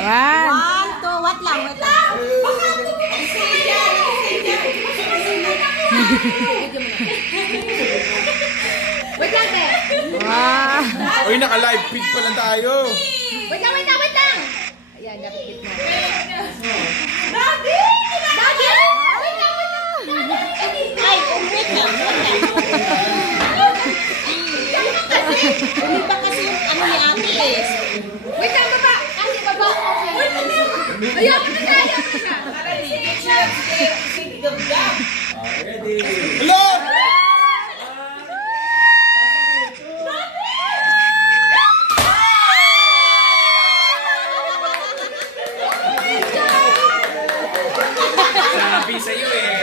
ate. 1, 2, wait lang. Wait lang, te. Uy, naka-live feed pa lang tayo. Wait lang. Ayan, napipit na. Daddy! Wait lang. Ay, wait lang. Umiba kasi yung ano ni ate eh. Wait lang, baba. Kasi baba. Ayaw mo na. Hello! Sabi sa'yo eh.